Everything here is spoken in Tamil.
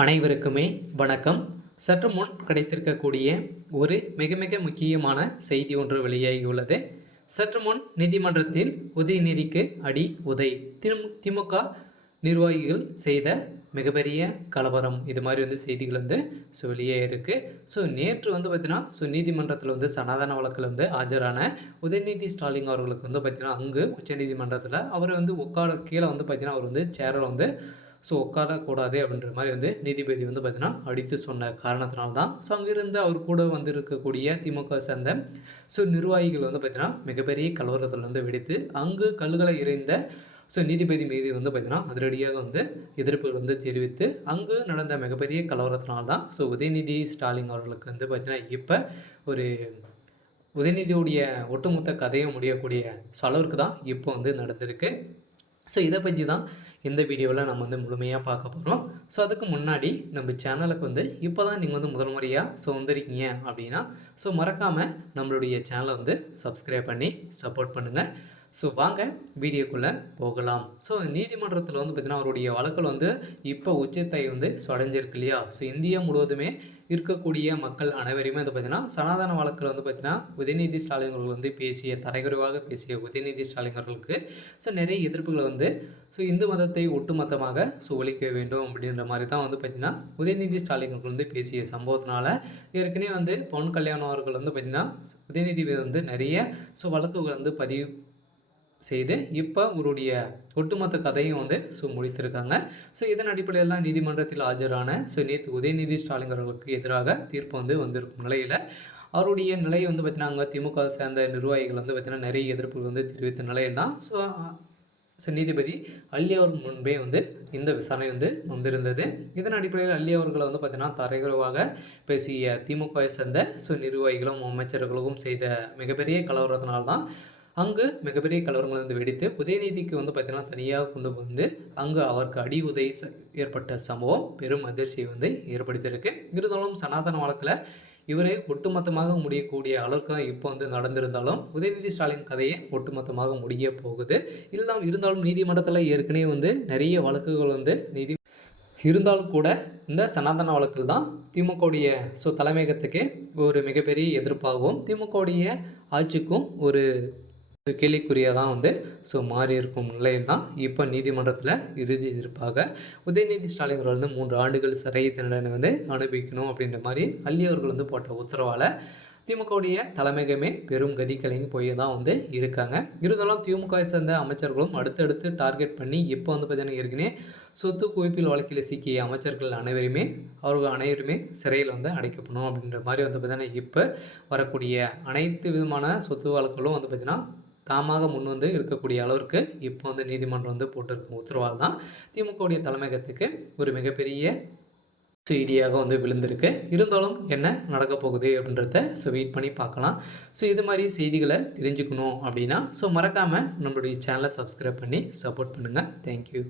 அனைவருக்குமே வணக்கம். சற்று முன் கிடைத்திருக்கக்கூடிய ஒரு மிக மிக முக்கியமான செய்தி ஒன்று வெளியாகியுள்ளது. சற்று முன் நீதிமன்றத்தில் உதயநிதிக்கு அடி உதை. திமுக நிர்வாகிகள் செய்த மிகப்பெரிய கலவரம். இது மாதிரி செய்திகள் வெளியே இருக்குது. நேற்று பார்த்தீங்கன்னா நீதிமன்றத்தில் சனாதன வழக்கில் ஆஜரான உதயநிதி ஸ்டாலின் அவர்களுக்கு பார்த்தீங்கன்னா அங்கு உச்சநீதிமன்றத்தில் அவர் உட்கார கீழே பார்த்தீங்கன்னா அவர் சேரில் உட்காரக்கூடாது அப்படின்ற மாதிரி நீதிபதி பார்த்தீங்கன்னா அடித்து சொன்ன காரணத்தினால தான் அங்கிருந்து அவர் கூட இருக்கக்கூடிய திமுக சேர்ந்த நிர்வாகிகள் பார்த்தீங்கன்னா மிகப்பெரிய கலவரத்தில் வெடித்து அங்கு கல்லுகளை இறைந்த நீதிபதி மீது பார்த்தீங்கன்னா அதிரடியாக எதிர்ப்புகள் தெரிவித்து அங்கு நடந்த மிகப்பெரிய கலவரத்தினால தான் உதயநிதி ஸ்டாலின் அவர்களுக்கு பார்த்தீங்கன்னா இப்போ ஒரு உதயநிதியுடைய ஒட்டுமொத்த கதையை முடியக்கூடிய அளவுக்கு தான் இப்போ நடந்திருக்கு. இதை பற்றி தான் இந்த வீடியோவில் நம்ம முழுமையாக பார்க்க போகிறோம். அதுக்கு முன்னாடி நம்ம சேனலுக்கு இப்போ தான் நீங்கள் முதல் முறையாக வந்திருக்கீங்க அப்படின்னா மறக்காமல் நம்மளுடைய சேனலை சப்ஸ்கிரைப் பண்ணி சப்போர்ட் பண்ணுங்கள். வாங்க வீடியோக்குள்ளே போகலாம். நீதிமன்றத்தில் பார்த்தீங்கன்னா அவருடைய வழக்கில் இப்போ உச்சத்தை அடைஞ்சிருக்கு இல்லையா. இந்தியா முழுவதுமே இருக்கக்கூடிய மக்கள் அனைவரையுமே பார்த்தீங்கன்னா சனாதன வழக்கில் பார்த்தீங்கன்னா உதயநிதி ஸ்டாலின் அவர்கள் பேசிய தரைக்குறைவாக பேசிய உதயநிதி ஸ்டாலின் அவர்களுக்கு நிறைய எதிர்ப்புகளை இந்து மதத்தை ஒட்டுமொத்தமாக ஒழிக்க வேண்டும் அப்படின்ற மாதிரி தான் பார்த்தீங்கன்னா உதயநிதி ஸ்டாலின் அவர்கள் பேசிய சம்பவத்தினால ஏற்கனவே பவன் கல்யாணம் அவர்கள் பார்த்தீங்கன்னா உதயநிதி நிறைய வழக்குகள் பதிவு செய்து இப்போ அவருடைய ஒட்டுமொத்த கதையும் முடித்திருக்காங்க. இதன் அடிப்படையில் தான் நீதிமன்றத்தில் ஆஜரான நேற்று உதயநிதி ஸ்டாலின் அவர்களுக்கு எதிராக தீர்ப்பு வந்திருக்கும் நிலையில் அவருடைய நிலையை பார்த்தீங்கன்னா அங்கே திமுக சேர்ந்த நிர்வாகிகள் பார்த்தீங்கன்னா நிறைய எதிர்ப்புகள் தெரிவித்த நிலையில் தான் நீதிபதி அல்லி அவர் முன்பே இந்த விசாரணை வந்திருந்தது. இதன் அடிப்படையில் அல்லி அவர்களை பார்த்தீங்கன்னா தரைக்குறைவாக பேசிய திமுக சேர்ந்த நிர்வாகிகளும் அமைச்சர்களும் செய்த மிகப்பெரிய கலவரத்தினால்தான் அங்கு மிகப்பெரிய கலவரங்கள் வெடித்து உதயநிதிக்கு பார்த்தீங்கன்னா தனியாக கொண்டு அங்கு அவருக்கு அடி உதை ஏற்பட்ட சம்பவம் பெரும் அதிர்ச்சியை ஏற்படுத்தியிருக்கு. இருந்தாலும் சனாதன வழக்கில் இவரே ஒட்டுமொத்தமாக முடியக்கூடிய அளவுக்கு தான் இப்போ நடந்திருந்தாலும் உதயநிதி ஸ்டாலின் கதையை ஒட்டுமொத்தமாக முடிய போகுது. இருந்தாலும் நீதிமன்றத்தில் ஏற்கனவே நிறைய வழக்குகள் இருந்தாலும் கூட இந்த சனாதன வழக்கில் தான் திமுகவுடைய தலைமையகத்துக்கு ஒரு மிகப்பெரிய எதிர்ப்பாகவும் திமுகவுடைய ஆட்சிக்கும் ஒரு கேள்விக்குறியாக தான் மாறி இருக்கும் நிலையில் தான் இப்போ நீதிமன்றத்தில் இறுதி எதிர்ப்பாக உதயநிதி ஸ்டாலின் அவர்கள் 3 ஆண்டுகள் சிறை தண்டனை அனுபவிக்கணும் அப்படின்ற மாதிரி அல்லி அவர்கள் போட்ட உத்தரவால் திமுகவுடைய தலைமையகமே பெரும் கதி கலங்கி போய் தான் இருக்காங்க. இருந்தாலும் திமுக சேர்ந்த அமைச்சர்களும் அடுத்தடுத்து டார்கெட் பண்ணி இப்போ பார்த்தீங்கன்னா ஏற்கனவே சொத்து குவிப்பில் வழக்கில் சிக்கிய அமைச்சர்கள் அவர்கள் அனைவருமே சிறையில் அடைக்கப்படணும் அப்படின்ற மாதிரி பார்த்தீங்கன்னா இப்போ வரக்கூடிய அனைத்து விதமான சொத்து வழக்குகளும் பார்த்தீங்கன்னா தாமாக முன் இருக்கக்கூடிய அளவிற்கு இப்போ நீதிமன்றம் போட்டிருக்கும் உத்தரவால் தான் திமுகவுடைய தலைமையகத்துக்கு ஒரு மிகப்பெரிய செய்தியாக விழுந்திருக்கு. இருந்தாலும் என்ன நடக்க போகுது அப்படின்றத வெயிட் பண்ணி பார்க்கலாம். இது மாதிரி செய்திகளை தெரிஞ்சுக்கணும் அப்படின்னா மறக்காமல் நம்மளுடைய சேனலை சப்ஸ்கிரைப் பண்ணி சப்போர்ட் பண்ணுங்கள். தேங்க்யூ.